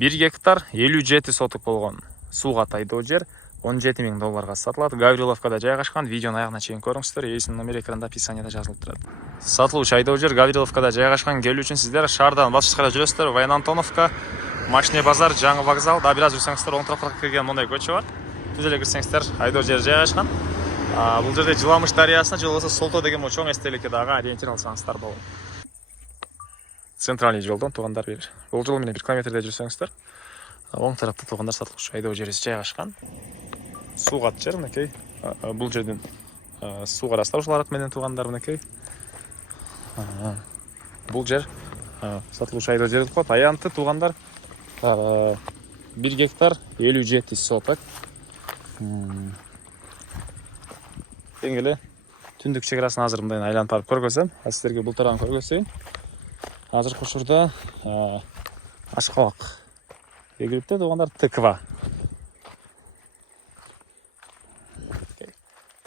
1 гектар 57 соток болгон сууга тайдоо жер $17,000 сатылат. Гавриловкада жайгашкан. Видеонун аягына чейин көрүңүздөр. Эсинин номери экранда описанияда жазылып турат. Сатылуучу айдоо жер Гавриловкада жайгашкан. Келүү үчүн сиздер шаардан батыш жакка жүрөсүздөр. Воен Антоновка, Машине базар, жаңы вокзал. Да бир аз жүрсөңүздөр оң тарапка кирген мондай көчө бар. Түз эле кирсеңиздер айдоо жер жайгашкан. Бул жерде Жыламыш дарыясына же болбосо Солто деген чоң эстеликке дагы ориентир алсаңыздар болот. Центральный жолдон туугандар бул жол менен 1 километрде жүрсөңүздөр оң тарапта туугандар сатылуучу айдоо жерибиз жайгашкан. Сууга жер мынакей. Бул жерден сууга растаушулар менен туугандар мынакей. Бул жер сатылуучу айдоо жер болот. Аянты туугандар 1 гектар 57 соток. Эң эле түндүк чекарасын азыр мындай айланып барып көргөзөм. Сиздерге бул тарабын көргөзөйүн. Азыркы учурда Ашкабак эгилипте туугандар тыква.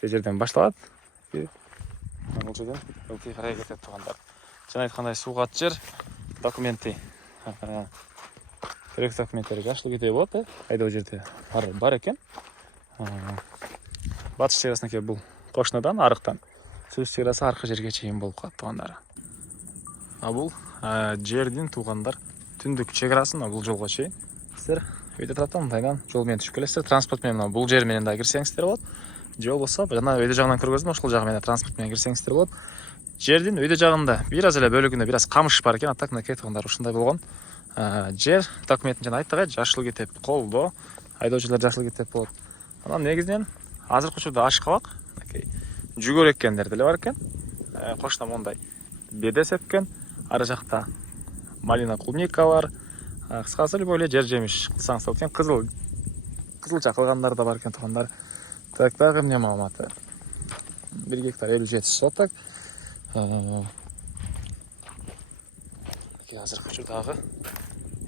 Те жерден башталат. Бул жерден ылдый карай кетет туугандар. Жана айткандай сууга жер документи. Керек документтерге ашылып кете болот, айдоо жерде бар экен. Батыш чек арасына бул кошунадан арыктан сүз чек арасы аркы жерге чейин болуп калат туугандар. Бул жердин туугандар түндүк чек арасын бул жолго чейин. Сиздер өйдө тараптан мындайдан жол менен түшүп келесиздер. Транспорт менен бул жер менен да кирсеңиздер болот. Же болбосо жана өйдө жагынан көргөздүм, ошол жагы менен транспорт менен кирсеңиздер болот. Жердин өйдө жагында бир аз эле бөлүгүндө бир аз камыш бар экен. Аттак мынакей туугандар ушундай болгон. Жер документин жана айттык, жашыл кетеп колдо, айдоочулар жашыл кетеп болот. Анан негизинен азыркы учурда Ашкабак мынакей жүгөр эккендер деле бар экен. Кошуна мондай беде сепкен, ары жакта малина клубника бар. Кыскасы любой эле жер жемиш кылсаңыз болот экен. Кызылча кылгандар да бар экен туугандар. Так, дагы эмне маалыматы? 1 гектар 57 соток. Азыркы учурдагы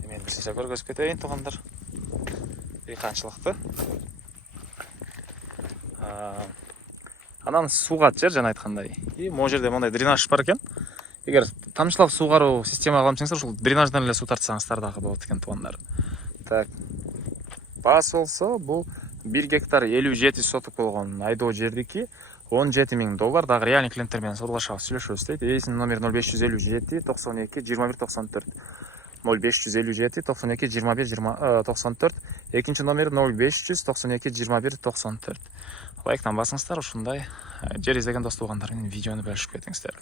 мен бирсинче көргөзүп кетейин туугандар. Канчылыкты. Анан сууга жер жана айткандай. Могу жерде мондай дренаж бар экен. Эгер тамчылап суугаруу системага алсаңыздар, ушул дренаждан эле суу тартсаңыздар дагы болот экен туугандар. Так. Бас болсо бул 1 гектар 57 соток болгон айдоо жердики $17,000. Дагы реальный клиенттер менен сорлашабыз, сүйлөшөбүз дейт. Эсинин номери 0557 92 21 94. 0557 92 21 94. Экинчи номер 0592 21 94. Лайктан басыңыздар, ушундай жер издеген дос туугандар менен видеону бөлүшүп кетиңиздер.